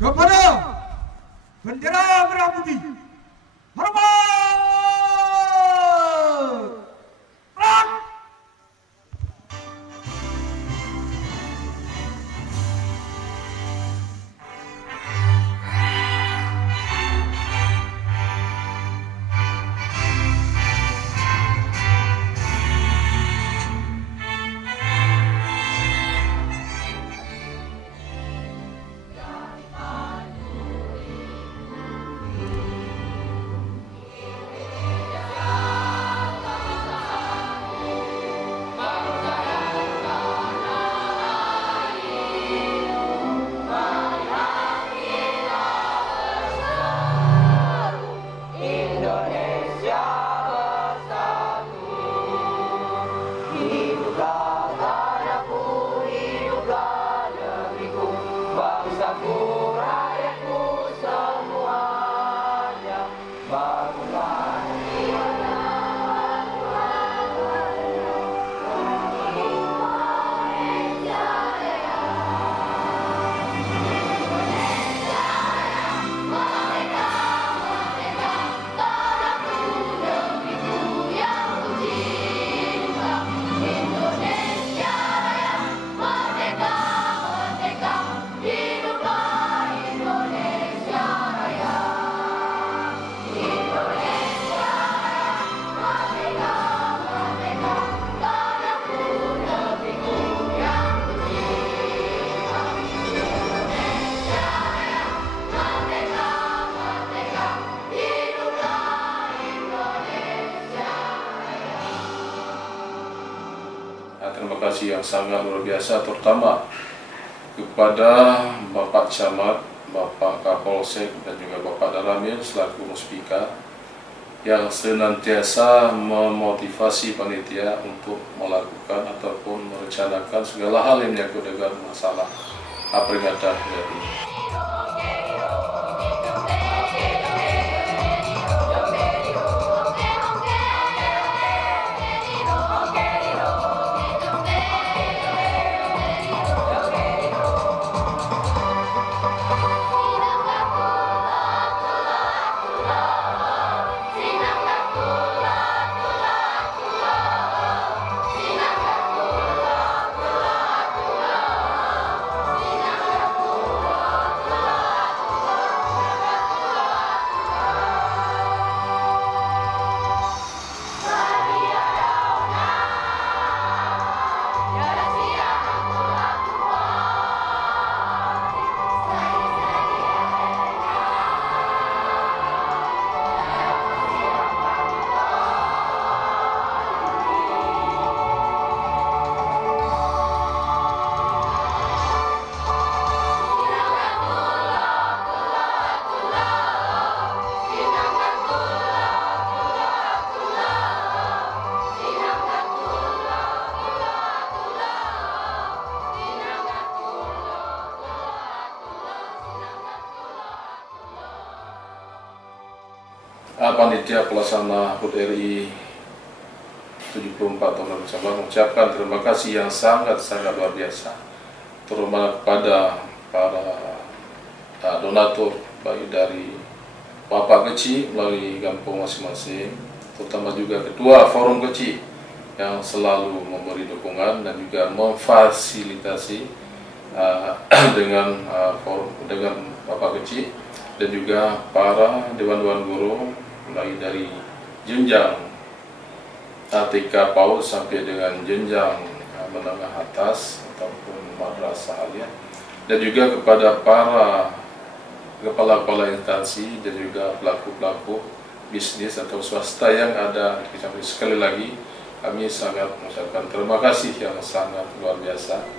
Kepada bendera merah putih, hormat! Perang! Terima kasih yang sangat luar biasa, terutama kepada Bapak Camat, Bapak Kapolsek, dan juga Bapak Daramil selaku Muspika yang senantiasa memotivasi panitia untuk melakukan ataupun merencanakan segala hal yang menyangkut dengan masalah peringatan hari ini. Panitia Pelaksana HUT RI 74 tahun bersama mengucapkan terima kasih yang sangat-sangat luar biasa, terutama kepada para donatur, baik dari Bapak Kecil melalui kampung masing-masing, terutama juga Ketua Forum Kecil yang selalu memberi dukungan dan juga memfasilitasi dengan Bapak Kecil, dan juga para dewan-dewan guru mulai dari jenjang TK PAUD sampai dengan jenjang menengah atas ataupun madrasah aliyah, dan juga kepada para kepala-kepala instansi dan juga pelaku-pelaku bisnis atau swasta yang ada di kecamatan. Sekali lagi kami sangat mengucapkan terima kasih yang sangat luar biasa.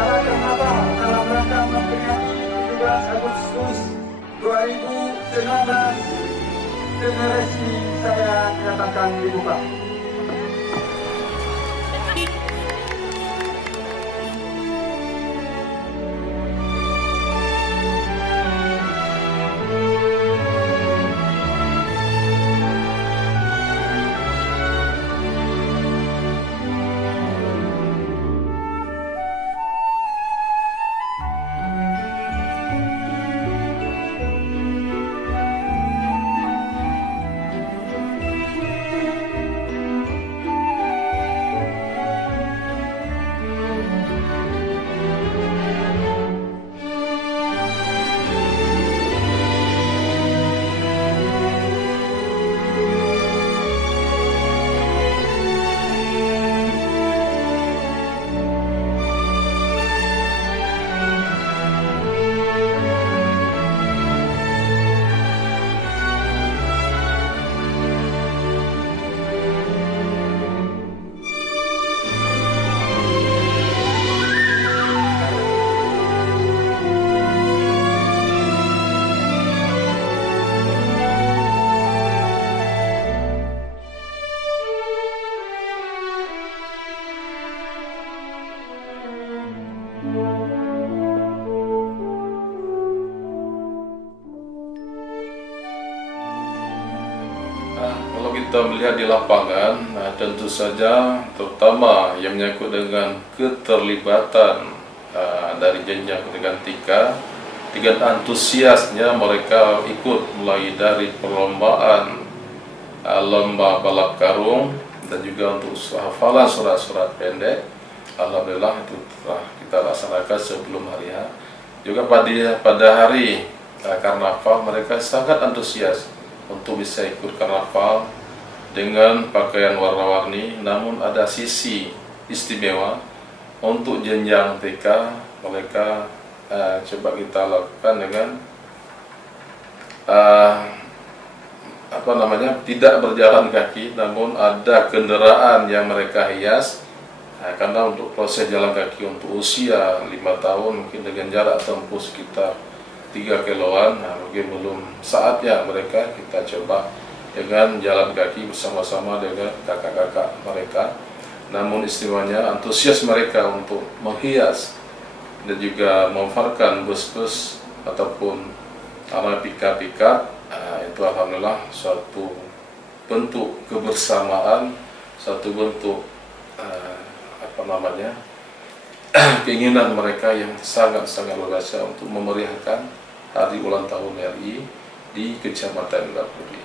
Bicarakan apa dalam rangka memperingati 17 Agustus 2019 dengan resmi saya nyatakan dibuka. Kalau kita melihat di lapangan, tentu saja terutama yang menyangkut dengan keterlibatan dari jenjang pendidikan tingkat, dengan antusiasnya mereka ikut mulai dari perlombaan lomba balap karung dan juga untuk hafalan surat-surat pendek. Alhamdulillah itu telah kita laksanakan sebelum hari H. Juga pada hari karnaval mereka sangat antusias untuk bisa ikut karnaval dengan pakaian warna-warni, namun ada sisi istimewa untuk jenjang TK mereka coba kita lakukan dengan tidak berjalan kaki, namun ada kendaraan yang mereka hias karena untuk proses jalan kaki untuk usia 5 tahun mungkin dengan jarak tempuh sekitar 3 kiloan, mungkin belum saatnya mereka kita coba dengan jalan kaki bersama-sama dengan kakak-kakak mereka. Namun istimewanya antusias mereka untuk menghias dan juga memanfaatkan bus-bus ataupun pick-up, itu alhamdulillah suatu bentuk kebersamaan, suatu bentuk keinginan mereka yang sangat-sangat luar biasa untuk memeriahkan hari ulang tahun RI di Kecamatan Gapuri.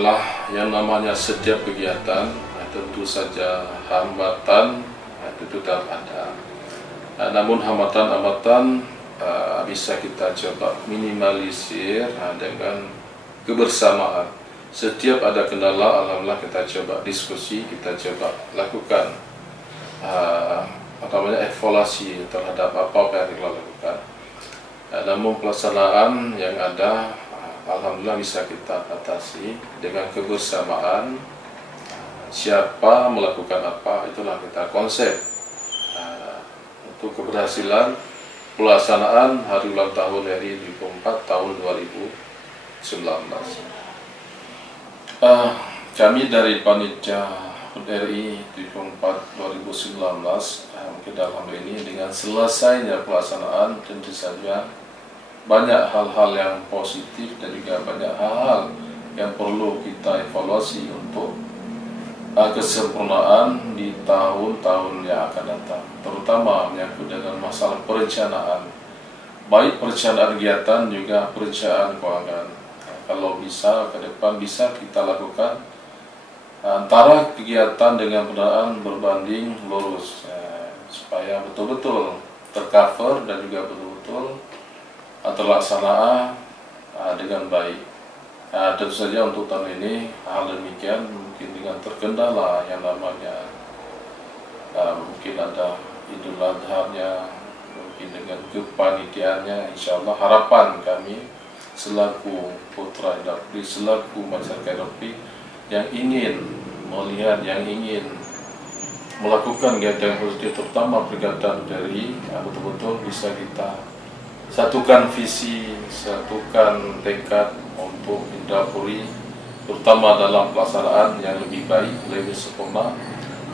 adalah yang namanya setiap kegiatan, tentu saja hambatan itu tetap ada. Namun hambatan-hambatan bisa kita coba minimalisir dengan kebersamaan. Setiap ada kendala, alhamdulillah kita coba diskusi, kita coba lakukan evaluasi terhadap apa yang kita lakukan. Namun pelaksanaan yang ada, alhamdulillah bisa kita atasi dengan kebersamaan. Siapa melakukan apa, itulah kita konsep untuk keberhasilan pelaksanaan hari ulang tahun RI 24 tahun 2019. Kami dari Panitia RI 24 2019 mungkin dalam hal ini dengan selesainya pelaksanaan tentu saja banyak hal-hal yang positif dan juga banyak hal-hal yang perlu kita evaluasi untuk kesempurnaan di tahun-tahun yang akan datang, terutama menyangkut dengan masalah perencanaan, baik perencanaan kegiatan juga perencanaan keuangan. Kalau bisa ke depan bisa kita lakukan antara kegiatan dengan pendanaan berbanding lurus, supaya betul-betul tercover dan juga betul-betul terlaksana dengan baik. Tentu saja untuk tahun ini hal demikian mungkin dengan terkendala yang namanya mungkin ada Idul Adha-nya, mungkin dengan kepanitiaannya. Insya Allah harapan kami selaku putra Indapri, selaku masyarakat Indapri yang ingin melihat, yang ingin melakukan kegiatan positif, terutama kegiatan dari betul-betul bisa kita satukan visi, satukan tekad untuk Indapuri, terutama dalam pelaksanaan yang lebih baik, lebih sempurna,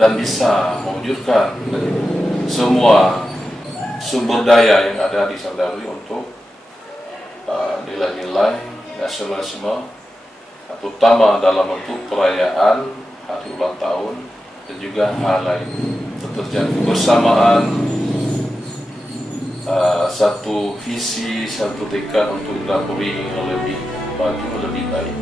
dan bisa mewujudkan semua sumber daya yang ada di Indapuri untuk nilai-nilai nasionalisme, terutama dalam bentuk perayaan hari ulang tahun dan juga hal lain. Terjadi kebersamaan, satu visi, satu tekad untuk Indapuri yang lebih maju, lebih baik.